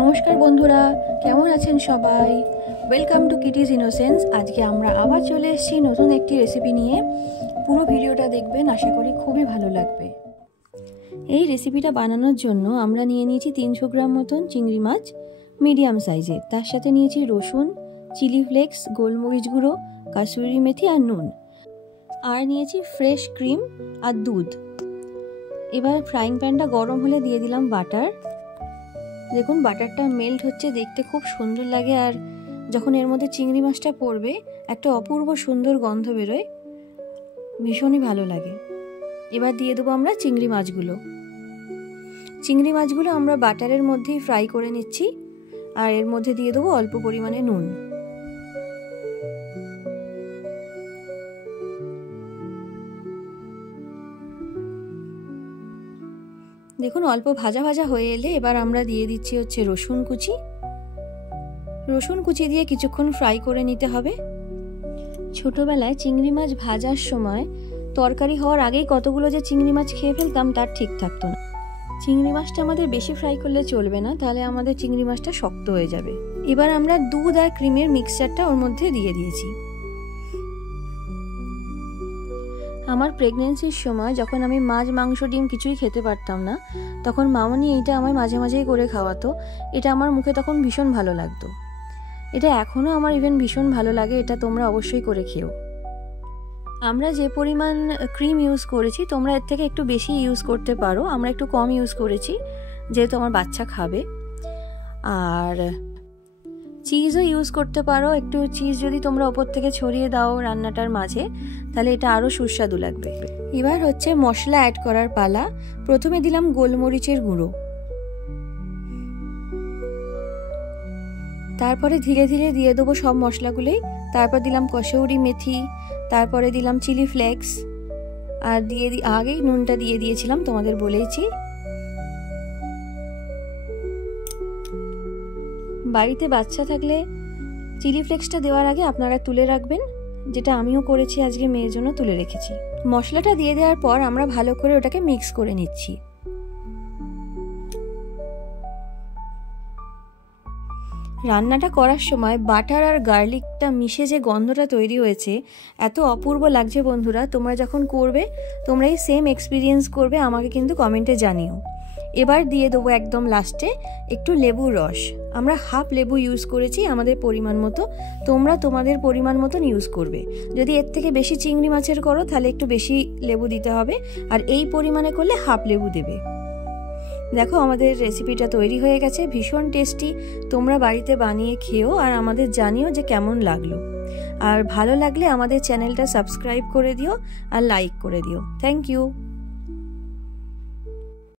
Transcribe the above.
নমস্কার বন্ধুরা, কেমন আছেন সবাই? Welcome to Kitty's innocence. আজকে আমরা আবার চলে এসেছি নতুন একটি রেসিপি নিয়ে। পুরো ভিডিওটা দেখবেন, আশা করি খুবই ভালো লাগবে। এই রেসিপিটা বানানোর জন্য আমরা নিয়ে নিয়েছি 300 গ্রাম মতন চিংড়ি মাছ মিডিয়াম সাইজের। তার সাথে নিয়েছি রসুন, চিলি ফ্লেক্স, গোলমরিচ গুঁড়ো, কাসুরি মেথি আর নুন, আর নিয়েছি ফ্রেশ ক্রিম আর দুধ। এবার ফ্রাইং প্যানটা গরম হলে দিয়ে দিলাম বাটার। দেখুন বাটারটা মেল্ট হচ্ছে, দেখতে খুব সুন্দর লাগে, আর যখন এর মধ্যে চিংড়ি মাছটা পড়বে একটা অপূর্ব সুন্দর গন্ধ বেরোয়, ভীষণই ভালো লাগে। এবার দিয়ে দেবো আমরা চিংড়ি মাছগুলো আমরা বাটারের মধ্যেই ফ্রাই করে নিচ্ছি, আর এর মধ্যে দিয়ে দেবো অল্প পরিমাণে নুন। দেখুন অল্প ভাজা ভাজা হয়ে এলে এবার আমরা দিয়ে দিচ্ছি হচ্ছে রসুন কুচি দিয়ে কিছুক্ষণ ফ্রাই করে নিতে হবে। ছোটবেলায় চিংড়ি মাছ ভাজার সময় তরকারি হওয়ার আগেই কতগুলো যে চিংড়ি মাছ খেয়ে ফেলতাম তার ঠিক থাকতো না। চিংড়ি মাছটা আমাদের বেশি ফ্রাই করলে চলবে না, তাহলে আমাদের চিংড়ি মাছটা শক্ত হয়ে যাবে। এবার আমরা দুধ আর ক্রিমের মিক্সচারটা ওর মধ্যে দিয়ে দিয়েছি। আমার প্রেগনেন্সির সময় যখন আমি মাছ, মাংস, ডিম কিছুই খেতে পারতাম না, তখন মামনি এইটা আমায় মাঝে মাঝেই করে খাওয়াতো। এটা আমার মুখে তখন ভীষণ ভালো লাগতো। এটা এখনও আমার ইভেন ভীষণ ভালো লাগে। এটা তোমরা অবশ্যই করে খেও। আমরা যে পরিমাণ ক্রিম ইউজ করেছি তোমরা এর থেকে একটু বেশি ইউজ করতে পারো। আমরা একটু কম ইউজ করেছি যেহেতু আমার বাচ্চা খাবে। আর চিজও ইউজ করতে পারো। একটু চিজ যদি তোমরা ওপর থেকে ছড়িয়ে দাও রান্নাটার মাঝে, তাহলে এটা আরও সুস্বাদু লাগবে। এবার হচ্ছে মশলা অ্যাড করার পালা। প্রথমে দিলাম গোলমরিচের গুঁড়ো, তারপরে ধীরে ধীরে দিয়ে দেবো সব মশলাগুলোই। তারপর দিলাম কসৌরি মেথি, তারপরে দিলাম চিলি ফ্লেক্স, আর আগেই নুনটা দিয়ে দিয়েছিলাম, তোমাদের বলেইছি। বাড়িতে বাচ্চা থাকলে চিলি ফ্লেক্সটা দেওয়ার আগে আপনারা তুলে রাখবেন, যেটা আমিও করেছি, আজকে মেয়ের জন্য তুলে রেখেছি। মশলাটা দিয়ে দেওয়ার পর আমরা ভালো করে ওটাকে মিক্স করে নিচ্ছি। রান্নাটা করার সময় বাটার আর গার্লিকটা মিশে যে গন্ধটা তৈরি হয়েছে এত অপূর্ব লাগছে বন্ধুরা। তোমরা যখন করবে তোমরা এই সেম এক্সপিরিয়েন্স করবে, আমাকে কিন্তু কমেন্টে জানিও। এবার দিয়ে দেবো একদম লাস্টে একটু লেবুর রস। আমরা হাফ লেবু ইউজ করেছি আমাদের পরিমাণ মতো, তোমরা তোমাদের পরিমাণ মতন ইউজ করবে। যদি এর থেকে বেশি চিংড়ি মাছের করো তাহলে একটু বেশি লেবু দিতে হবে, আর এই পরিমাণে করলে হাফ লেবু দেবে। দেখো আমাদের রেসিপিটা তৈরি হয়ে গেছে, ভীষণ টেস্টি। তোমরা বাড়িতে বানিয়ে খেও আর আমাদের জানিও যে কেমন লাগলো। আর ভালো লাগলে আমাদের চ্যানেলটা সাবস্ক্রাইব করে দিও আর লাইক করে দিও। Thank you.